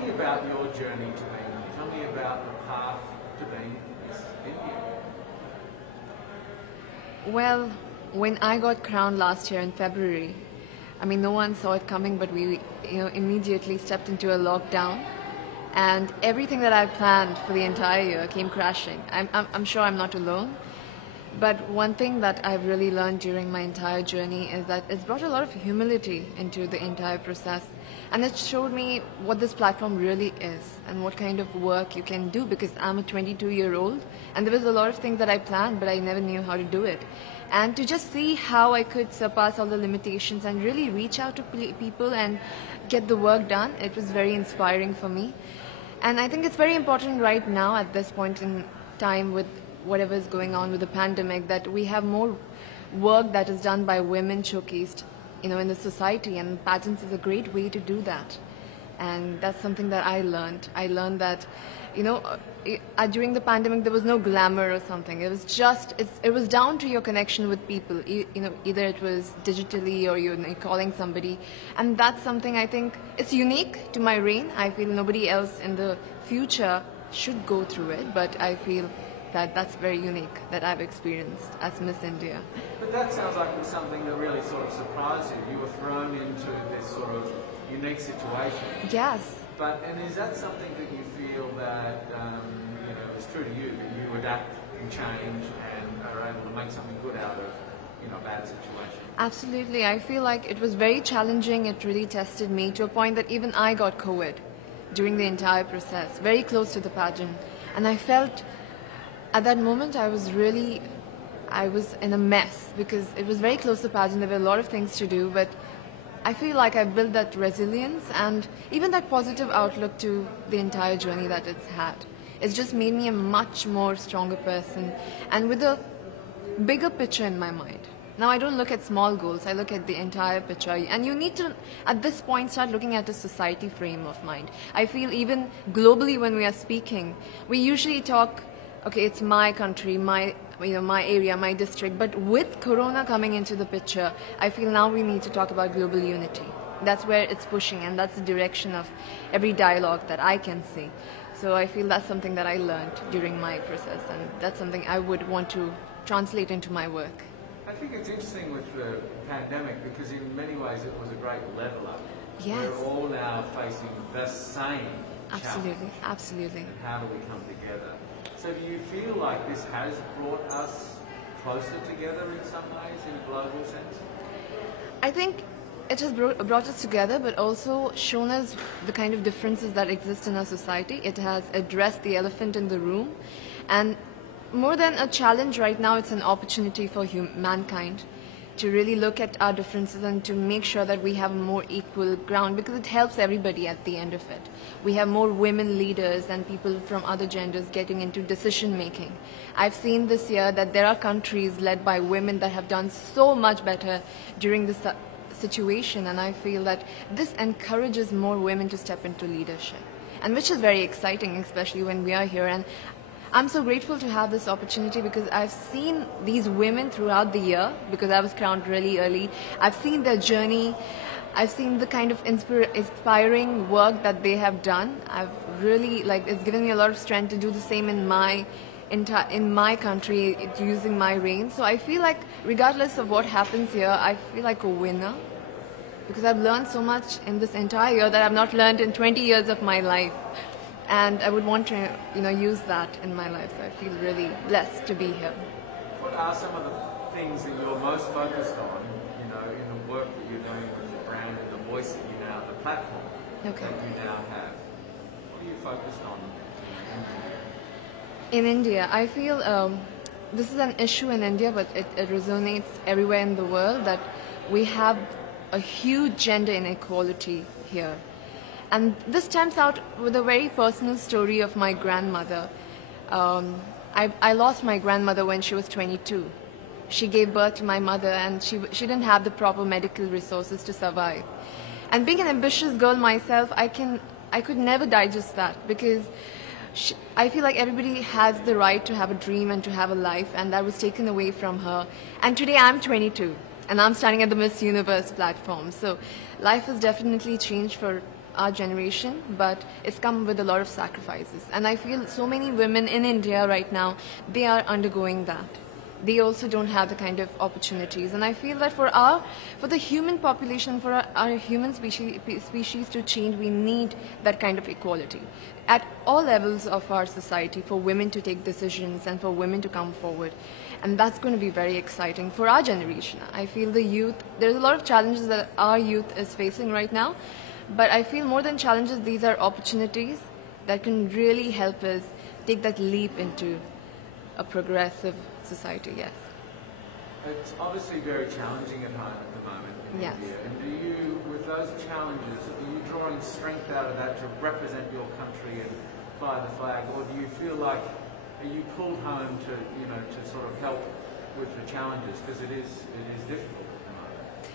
me about your journey to being. Tell me about the path to being Miss India. Well, when I got crowned last year in February, I mean, no one saw it coming, but we, immediately stepped into a lockdown, and everything that I planned for the entire year came crashing. I'm sure I'm not alone, but one thing that I've really learned during my entire journey is that it's brought a lot of humility into the entire process, and it showed me what this platform really is and what kind of work you can do, because I'm a 22-year-old, and there was a lot of things that I planned, but I never knew how to do it. And to just see how I could surpass all the limitations and really reach out to people and get the work done, it was very inspiring for me. And I think it's very important right now at this point in time with whatever is going on with the pandemic, that we have more work that is done by women showcased, in the society, and pageants is a great way to do that. And that's something that I learned. I learned that, during the pandemic there was no glamour or something. It was just, it was down to your connection with people. Either it was digitally or you're calling somebody. And that's something I think it's unique to my reign. I feel nobody else in the future should go through it, but I feel that that's very unique that I've experienced as Miss India. But that sounds like it's something that really sort of surprised you. You were thrown into this sort of unique situation. Yes. And is that something that you feel that is true to you, that you adapt and change and are able to make something good out of a bad situation? Absolutely. I feel like it was very challenging. It really tested me to a point that even I got COVID during the entire process, very close to the pageant. And I felt at that moment I was in a mess, because it was very close to the pageant. There were a lot of things to do, but I feel like I built that resilience and even that positive outlook to the entire journey that it's had. It's just made me a much more stronger person and with a bigger picture in my mind. Now I don't look at small goals, I look at the entire picture. And you need to, at this point, start looking at a society frame of mind. I feel even globally when we are speaking, we usually talk, okay, it's my country, my area, my district. But with Corona coming into the picture, I feel now we need to talk about global unity. That's where it's pushing, and that's the direction of every dialogue that I can see. So I feel that's something that I learned during my process, and that's something I would want to translate into my work. I think it's interesting with the pandemic, because in many ways it was a great level up. Yes. We're all now facing the same Absolutely, challenge. absolutely. And how do we come together? So do you feel like this has brought us closer together in some ways, in a global sense? I think it has brought us together, but also shown us the kind of differences that exist in our society. It has addressed the elephant in the room, and more than a challenge right now, it's an opportunity for mankind to really look at our differences and to make sure that we have a more equal ground, because it helps everybody at the end of it. We have more women leaders and people from other genders getting into decision making. I've seen this year that there are countries led by women that have done so much better during this situation, and I feel that this encourages more women to step into leadership, and which is very exciting, especially when we are here. And I'm so grateful to have this opportunity, because I've seen these women throughout the year, because I was crowned really early. I've seen their journey. I've seen the kind of inspiring work that they have done. I've really, it's given me a lot of strength to do the same in my country, using my reign. So I feel like regardless of what happens here, I feel like a winner, because I've learned so much in this entire year that I've not learned in 20 years of my life. And I would want to, use that in my life. So I feel really blessed to be here. What are some of the things that you're most focused on, in the work that you're doing with the brand and the voice that you now, the platform that you now have? What are you focused on in India? I feel this is an issue in India, but it resonates everywhere in the world, that we have a huge gender inequality here. And this stems out with a very personal story of my grandmother. I lost my grandmother when she was 22. She gave birth to my mother, and she didn't have the proper medical resources to survive. And being an ambitious girl myself, I could never digest that, because I feel like everybody has the right to have a dream and to have a life, and that was taken away from her. And today I'm 22, and I'm standing at the Miss Universe platform. So life has definitely changed for our generation, but it's come with a lot of sacrifices. And I feel so many women in India right now, they are undergoing that. They also don't have the kind of opportunities. And I feel that for the human population, for our human species to change, we need that kind of equality at all levels of our society, for women to take decisions and for women to come forward. And that's going to be very exciting for our generation. I feel the youth, there's a lot of challenges that our youth is facing right now, but I feel more than challenges, these are opportunities that can really help us take that leap into a progressive society, yes. It's obviously very challenging at home at the moment in Yes. India. And do you, with those challenges, are you drawing strength out of that to represent your country and fly the flag, or do you feel like, are you pulled home to, to sort of help with the challenges, because it is difficult at the moment?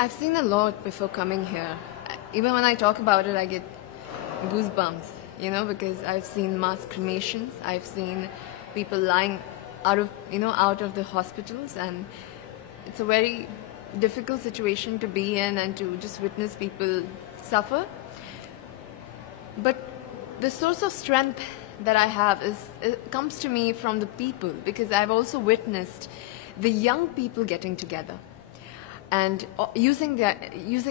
I've seen a lot before coming here. Even when I talk about it, I get goosebumps, because I've seen mass cremations, I've seen people lying out of the hospitals, and it's a very difficult situation to be in and to just witness people suffer. But the source of strength that I have it comes to me from the people, because I've also witnessed the young people getting together and using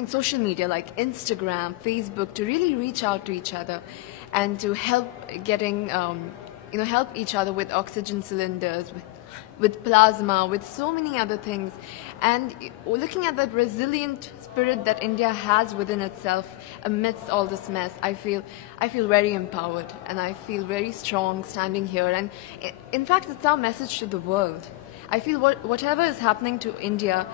social media like Instagram, Facebook to really reach out to each other and to help help each other with oxygen cylinders, with plasma, with so many other things. And looking at that resilient spirit that India has within itself amidst all this mess, I feel very empowered and I feel very strong standing here. And in fact, it's our message to the world. I feel whatever is happening to India,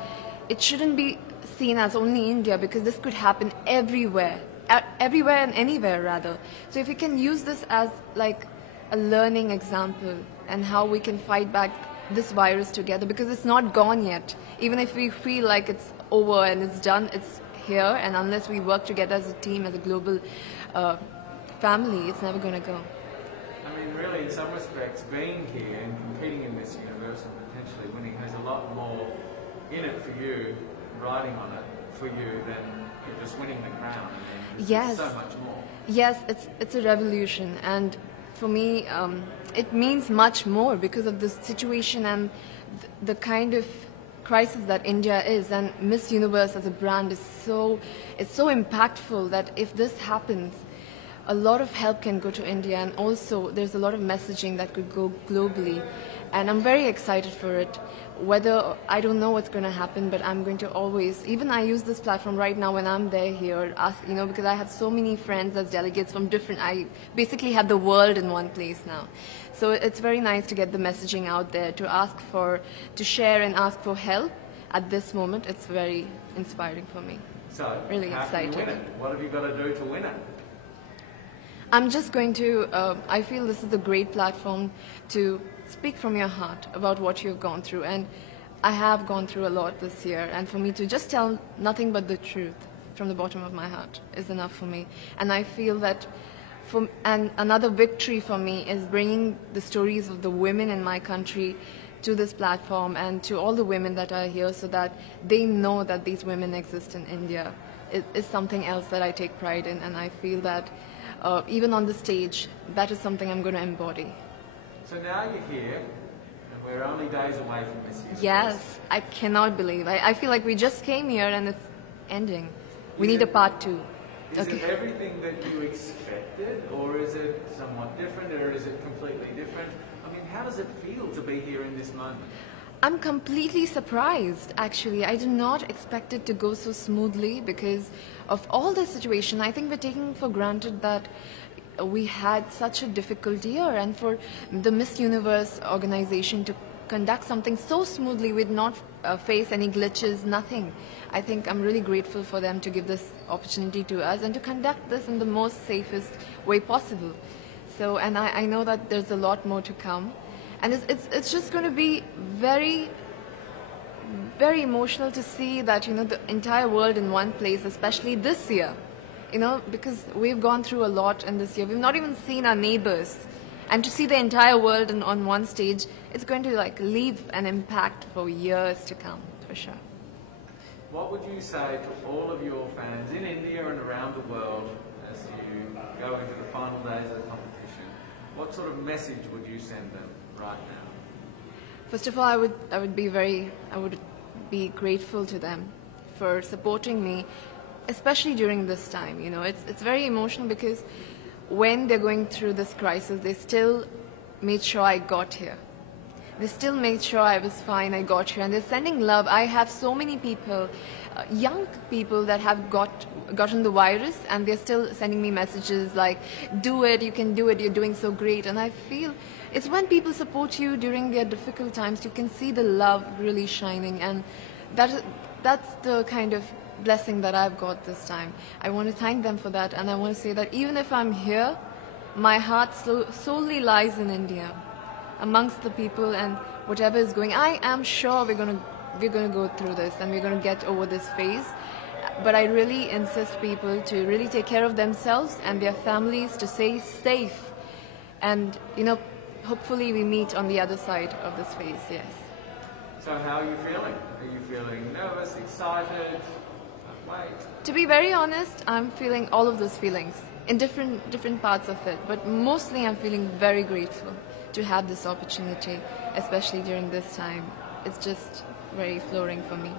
it shouldn't be seen as only India, because this could happen everywhere and anywhere rather. So if we can use this as like a learning example and how we can fight back this virus together, because it's not gone yet. Even if we feel like it's over and it's done, it's here, and unless we work together as a team, as a global family, it's never going to go. I mean, really, in some respects, being here and competing in this universe and potentially winning has a lot more in it for you, riding on it for you, than just winning the crown. I mean, yes. So much more. Yes, it's a revolution, and for me, it means much more because of the situation and the kind of crisis that India is. And Miss Universe as a brand is so impactful that if this happens, a lot of help can go to India, and also there's a lot of messaging that could go globally. And I'm very excited for it. Whether, I don't know what's going to happen, but I'm going to always, even I use this platform right now when I'm there here, because I have so many friends as delegates from I basically have the world in one place now. So it's very nice to get the messaging out there, to share and ask for help at this moment. It's very inspiring for me. So, really how excited. can you win it? What have you got to do to win it? I'm just going to, I feel this is a great platform to speak from your heart about what you've gone through. And I have gone through a lot this year. And for me to just tell nothing but the truth from the bottom of my heart is enough for me. And I feel that and another victory for me is bringing the stories of the women in my country to this platform and to all the women that are here, so that they know that these women exist in India. It is something else that I take pride in, and I feel that even on the stage, that is something I'm going to embody. So now you're here, and we're only days away from this year. Yes, I cannot believe. I feel like we just came here and it's ending. We need a part 2. Is it everything that you expected, or is it somewhat different, or is it completely different? I mean, how does it feel to be here in this moment? I'm completely surprised, actually. I did not expect it to go so smoothly because of all the situation. I think we're taking for granted that we had such a difficult year, and for the Miss Universe organization to conduct something so smoothly with not face any glitches, nothing. I think I'm really grateful for them to give this opportunity to us and to conduct this in the most safest way possible. So, and I know that there's a lot more to come. And it's just going to be very, very emotional to see that, the entire world in one place, especially this year, because we've gone through a lot in this year. We've not even seen our neighbors. And to see the entire world on one stage, it's going to leave an impact for years to come, for sure. What would you say to all of your fans in India and around the world what sort of message would you send them right now? First of all, I would be grateful to them for supporting me, especially during this time. You know, it's very emotional because when they're going through this crisis, they still made sure I got here. They still made sure I was fine, I got here, and they're sending love. I have so many people, young people that have gotten the virus, and they're still sending me messages like, do it, you can do it, you're doing so great. And I feel it's when people support you during their difficult times, you can see the love really shining, and that's the kind of blessing that I've got this time. I want to thank them for that, and I want to say that even if I'm here, my heart solely lies in India, amongst the people, and whatever is going, I am sure we're going to go through this and we're going to get over this phase. But I really insist people to really take care of themselves and their families, to stay safe, and you know, hopefully we meet on the other side of this phase. Yes. So how are you feeling? Are you feeling nervous, excited? Wait. To be very honest, I'm feeling all of those feelings in different parts of it, but mostly I'm feeling very grateful to have this opportunity, especially during this time. It's just very flooring for me.